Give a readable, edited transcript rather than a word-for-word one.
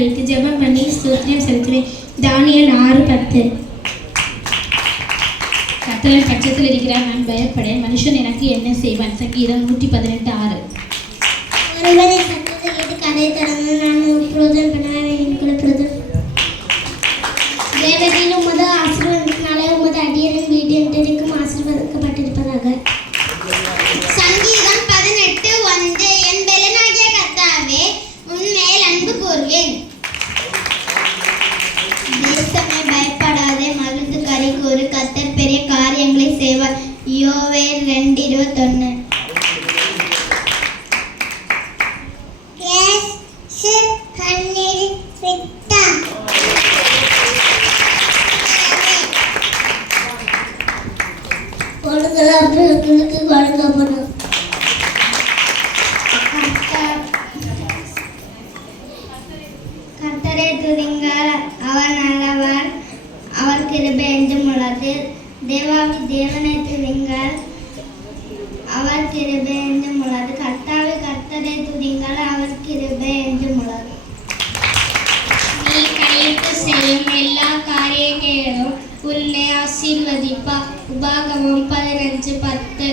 பாடிட்டு ஜெபம் பண்ணி ஸ்தோத்திரம் செலுத்துவேன். தானியேல் 6:10. கர்த்தரின் பட்சத்தில் இருக்கிறார், நான் பயப்படேன். மனுஷன் எனக்கு என்ன செய்வான்? சங்கீதம் 118:6. ஒருவரை சத்தத்தை கேட்டு கதை தரணும், நான் புரோஜனம் பண்ணுவேன். எனக்குள்ள புரோஜனம் தேவனின் உமது ஆசீர்வாதத்தினாலே உமது அடியரின் வீடு என்றைக்கும் ஆசீர்வதிக்கப்பட்டிருப்பதாக. சங்கீதம் 18:1. என் பெலனாகிய கர்த்தாவே, உன்மேல் அன்பு கூறுவேன். தேசமே பயப்படாதே, மகிழ்ந்து களி கூறு, கர்த்தர் பெரிய காரியங்களை செய்வார். யோவேல் 2:21. கர்த்தரை துதிங்கள், அவர் நல்லவர், அவர் கிருபை என்றும் உள்ளது. தேவனை துதிங்கள், அவர் கிருபை என்றும் உள்ளது. கர்த்தரை துதிங்கள், அவர் கிருபை என்றும் உள்ளது. நீ கையிட்டு செய்யும் எல்லா காரியங்களும் உன்னை ஆசீர்வதிப்பா. உபாகமம் 15:10.